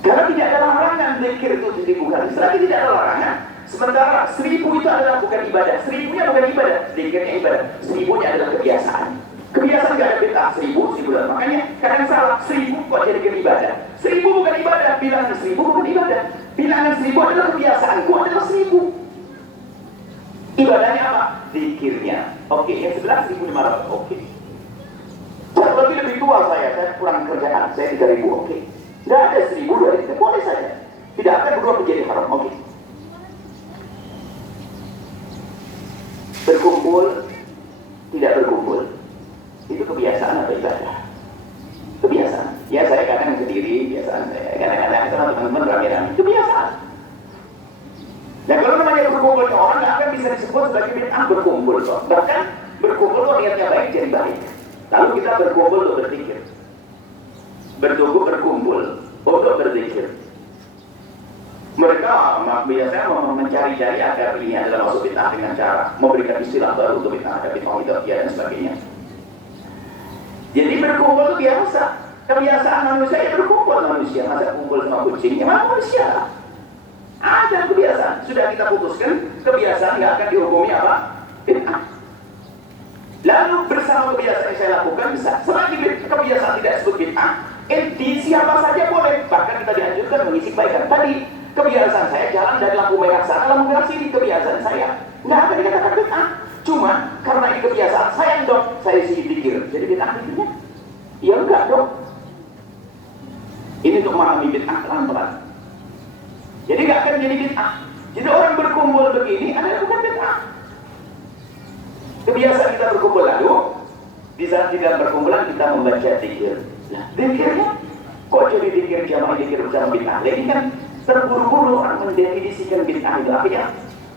Karena tidak ada larangan zikir itu 1000 kali. Selagi tidak ada larangan, sementara 1000 itu adalah bukan ibadah. 1000-nya bukan ibadah, zikirnya ibadah. 1000-nya adalah kebiasaan. Kebiasaan gak ada bid'ah. 1000. Makanya kadang salah, 1000 kok jadi ibadah. 1000 bukan ibadah, bilangan 1000 bukan ibadah. Bilangan 1000 adalah kebiasaanku adalah 1000. Ibadahnya apa? Zikirnya. Oke, yang sebelah 1500. Oke. Tapi lebih tua saya kurang kerjaan, saya 3000. Oke. Tidak ada 1000, 2000, boleh saja. Tidak akan berdua menjadi haram. Oke. Berkumpul, tidak berkumpul, itu kebiasaan atau ibadah? Kebiasaan. Ya saya kadang sendiri, kebiasaan saya. Kadang-kadang sama teman-teman rame-rame, kebiasaan. Dan kalau namanya berkumpulnya orang nggak akan bisa disebut sebagai bid'ah berkumpul. Bahkan berkumpul itu niatnya baik jadi baik. Lalu kita berkumpul untuk berzikir, bertubuh berkumpul untuk berzikir. Mereka biasanya mencari-cari agar ini adalah masuk bid'ah dengan cara memberikan istilah baru untuk bid'ah, ada bid'ah dan sebagainya. Jadi berkumpul itu biasa, kebiasaan manusia ya berkumpul manusia. Masa kumpul sama kucingnya manusia. Ada kebiasaan, sudah kita putuskan kebiasaan nggak akan dihukumi apa? Bid'ah. Lalu bersama kebiasaan yang saya lakukan bisa. Selagi kebiasaan tidak disebut bid'ah, siapa saja boleh. Bahkan kita dianjurkan mengisi kebaikan. Tadi kebiasaan saya jalan dari lampu merah sana, lampu merah sini, kebiasaan saya. Nggak akan dikatakan bid'ah. Cuma karena ini kebiasaan saya dong, saya isi pikir. Jadi bid'ah itu? Ya enggak dong. Ini untuk memahami bid'ah pelan-pelan. Jadi nggak akan jadi bid'ah. Jadi orang berkumpul begini adalah bukan bid'ah. Kebiasaan kita berkumpul, lalu di saat tidak berkumpulan kita membaca zikir. Nah, zikirnya kok jadi zikir jamaah, zikir bersama bid'ah? Ini kan terburu-buru orang mendefinisikan bid'ah itu apa ya?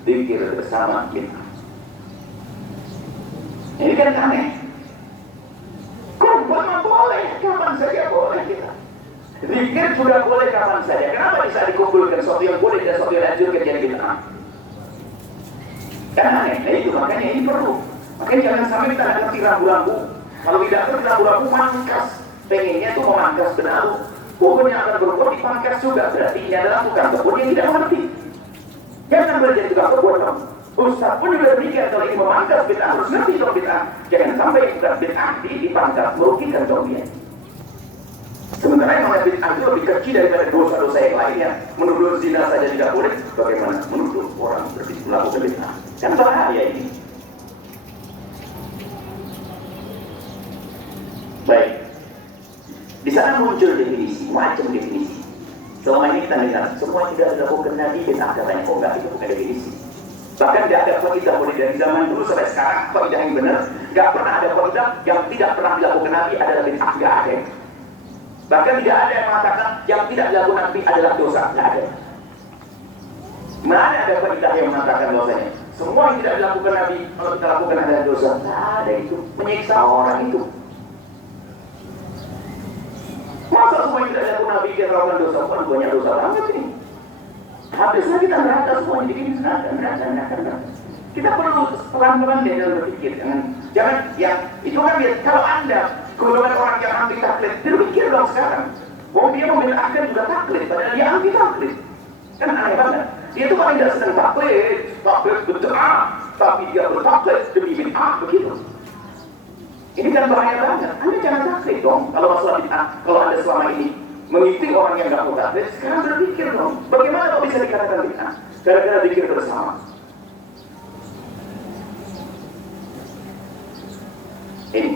Zikir bersama bid'ah. Ini kan aneh. Kumpul mah boleh, kapan saja boleh kita. Zikir juga boleh kapan saja. Kenapa bisa dikumpulkan sesuatu yang boleh dan sesuatu yang dianjurkan jadi bid'ah? Kan aneh. Nah itu makanya ini perlu. Makanya jangan sampai kita ngerti rambu-rambu. Kalau tidak ngerti rambu-rambu mangkas. Pengennya itu memangkas benar. Pokoknya akan berbuat dipangkas juga. Berarti ini adalah tukang kebun yang tidak mengerti. Jangan belajar tukang kebun dong. Ustaz pun juga demikian. Kalau ini memangkas bid'ah harus ngerti dong bid'ah. Jangan sampai bid'ah dipangkas merugikan dong dia. Sementara yang namanya bid'ah itu lebih kecil daripada dosa-dosa yang lainnya. Menuduh zina saja tidak boleh. Bagaimana menuduh orang melakukan bid'ah? Kan bahaya ini. Baik. Di sana muncul definisi, macam definisi. Selama ini kita lihat semua tidak dilakukan Nabi bid'ah, katanya kok enggak, itu bukan definisi. Bahkan tidak ada faidah mulai dari zaman dulu sampai sekarang faidah yang benar. Enggak pernah ada faidah yang tidak pernah dilakukan Nabi adalah bid'ah, enggak ada. Bahkan tidak ada yang mengatakan yang tidak dilakukan Nabi adalah dosa, tidak ada. Mana ada faidah yang mengatakan dosanya? Semua yang tidak dilakukan Nabi kalau kita lakukan adalah dosa, tidak ada itu. Menyiksa orang itu. Masa semua yang tidak dilakukan Nabi kita lakukan dosa? Bukan banyak dosa banget ini. Habisnya kita neraka semua yang bikin neraka. Kita perlu pelan-pelan dalam berpikir. Jangan yang itu kan dia. Kalau Anda golongan orang yang anti taklid, berpikir dong sekarang. Dia membela akhir juga taklid, padahal dia anti taklid. Kan aneh banget. Dia itu paling tidak senang taklid bid'ah, tapi dia bertaklid demi bid'ah begitu. Ini kan bahaya banget. Anda jangan taklid dong kalau masalah bid'ah. Kalau Anda selama ini mengikuti orang yang nggak mau taklid, sekarang berpikir dong, bagaimana kok bisa dikatakan bid'ah? Gara-gara pikir bersama. Ini.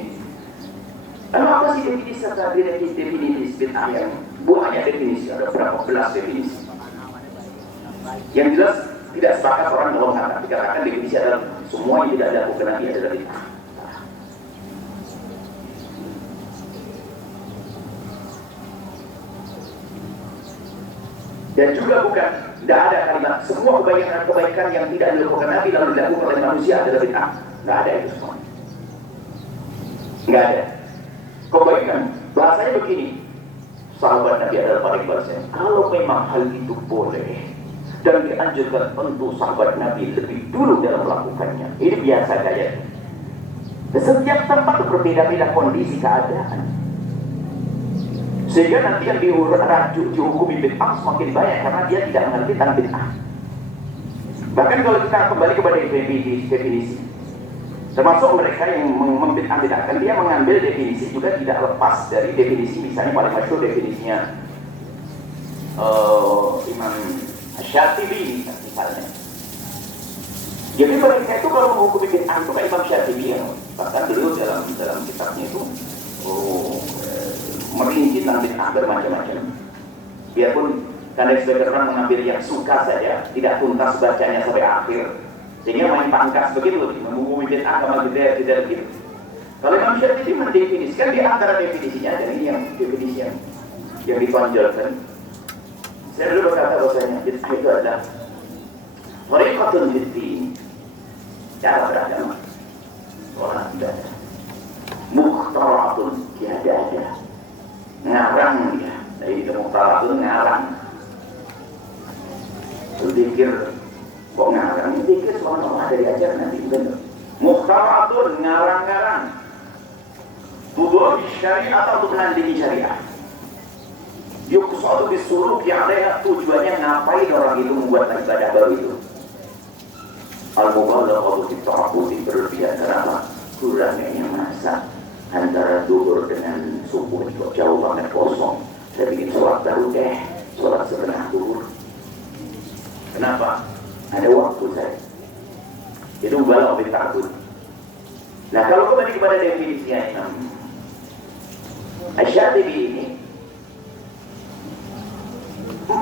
Lalu apa sih definisi tadi definisi bid'ah yang buahnya definisi? Ada berapa belas definisi? Yang jelas tidak sepakat orang kalau dikatakan definisi adalah semua yang tidak dilakukan Nabi adalah bid'ah. Dan juga bukan, tidak ada kalimat semua kebaikan yang tidak dilakukan Nabi lalu dilakukan oleh manusia adalah bid'ah. Tidak ada itu semua. Tidak ada. Kebaikan, bahasanya begini, sahabat Nabi adalah paling bersen. Kalau memang hal itu boleh dan dianjurkan, tentu sahabat Nabi lebih dulu dalam melakukannya. Ini biasa gaya. Setiap tempat berbeda-beda kondisi keadaan. Sehingga nanti yang dihukumi bid'ah semakin banyak karena dia tidak mengerti tentang bid'ah. Bahkan kalau kita kembali kepada definisi, termasuk mereka yang membid'ah-bid'ahkan, dia mengambil definisi juga tidak lepas dari definisi, misalnya paling masyhur definisinya Imam Syatibi misalnya. Jadi mereka itu kalau menghukumi bid'ah itu kayak Imam Syatibi, yang bahkan beliau dalam kitabnya itu merinci tentang bid'ah bermacam-macam. Biarpun karena sebagian orang mengambil yang suka saja, tidak tuntas bacanya sampai akhir, sehingga main pangkas begitu, menghukumi bid'ah sama tidak begitu. Kalau Imam Syatibi mendefinisikan, di antara definisinya ada ini yang definisi yang ditonjolkan. Saya dulu berkata bahwasanya bid'ah itu adalah thariqatun fid-din, cara beragama. Orang tidak ada. Mukhtara'atun, tiada-ada. Ngarang dia. Jadi itu mukhtara'atun, ngarang. Zikir kok ngarang? Ini zikir soalnya ada diajar nanti benar. Mukhtara'atun, ngarang-ngarang. Tuduh syariat atau untuk menandingi syariat. Yuqsadu bisuluk yang ada tujuannya ngapain orang itu membuat ibadah baru itu. Al-mubalaghatu fi ta'abbudi, berlebihan karena kurangnya masa antara zuhur dengan subuh itu jauh banget kosong. Saya bikin sholat baru deh, sholat setengah zuhur. Kenapa? Ada waktu saya. Itu mubalagh fi ta'abbud. Nah, kalau kembali kepada definisinya Imam Asy-Syatibi ini,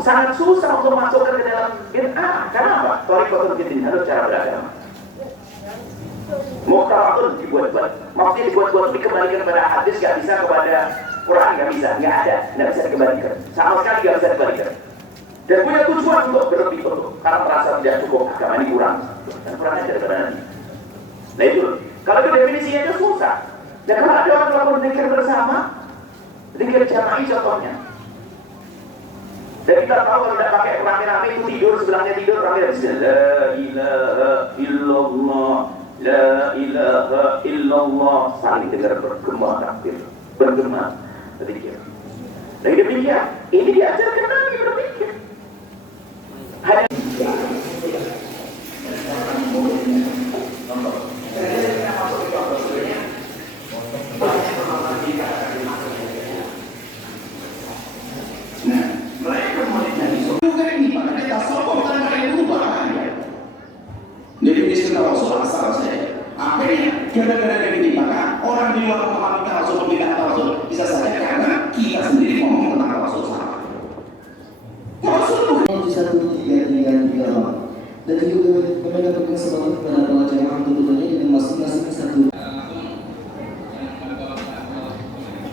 sangat susah untuk masukkan ke dalam bid'ah. Kenapa? Thariqatun fid-din, harus cara beragama. Mukhtara'atun dibuat-buat. Maksudnya dibuat-buat, dikembalikan kepada hadis, gak bisa kepada Quran, gak bisa, gak ada, gak bisa dikembalikan. Sama sekali gak bisa dikembalikan. Dan punya tujuan untuk berlebih, karena merasa tidak cukup, agama ini kurang. Dan kurangnya daripada Nabi. Nah itu, kalau itu definisinya itu susah. Dan kalau ada orang melakukan zikir bersama, zikir jama'i contohnya. Dan kita tahu kalau tidak pakai rame-rame itu tidur, sebelahnya tidur, rame-rame la ilaha illallah, la ilaha illallah, saling dengar bergema takbir, bergema berzikir. Nah demikian, ini diajarkan Nabi berzikir. Hanya gara-gara dari maka orang di luar memahami tawasul tidak tawasul bisa saja karena kita sendiri ngomong tentang tawasul salah. Tawasul bukan satu tiga dan juga mereka berpegang semangat kepada pelajaran tuntutannya dengan masing-masing satu.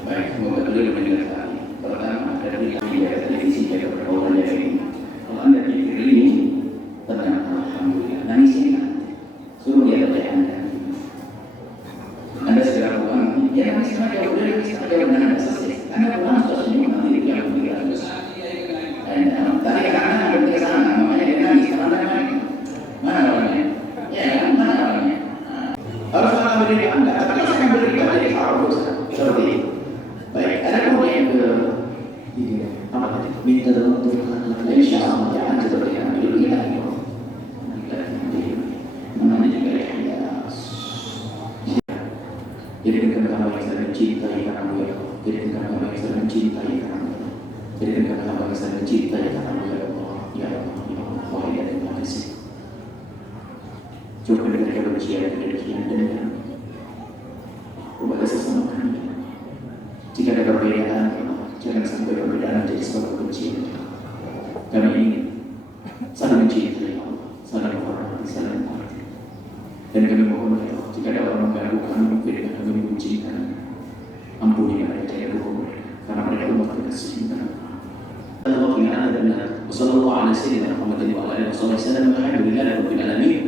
Baik, semoga beliau mendengarkan. Pertama dari televisi dari pergaulan ini. Kalau anda pikir ini ternyata alhamdulillah nangis ini suruh dia berjalan. Anda segera pulang, ya kan sekarang udah benar selesai. Anda pulang sudah senyum nanti yang bergerak terus. Tadi karena ada ke sana, makanya dia nangis karena mana orangnya? Ya kan mana orangnya? Harus mengambil diri Anda, tapi kalau saya ambil diri Anda jadi harus seperti itu. Baik, ada kemudian yang ke apa tadi? Minta doa untuk anak-anak. Insya Allah ya kan seperti yang dulu kita itu. Namanya juga ya. Jadikan kami yang saling mencintai kamu ya Allah. Jadikan kami yang saling mencintai kamu. Jadikan kami yang saling mencintai kamu ya Allah. Ya Allah, ya Allah, wahai dan makasih. Coba dengan kebencian dan kepada sesama kami. Jika ada perbedaan, jangan sampai perbedaan menjadi sebuah kebencian. Kami ingin saling mencintai Allah, saling menghormati, saling mengerti. Dan kami mohon ya Allah, jika ada orang mengganggu kami, mungkin kami mengucapkan ampuni mereka ya Allah, karena mereka umat terkasih. وصلى الله على سيدنا محمد وعلى اله وصحبه وسلم والحمد لله رب العالمين.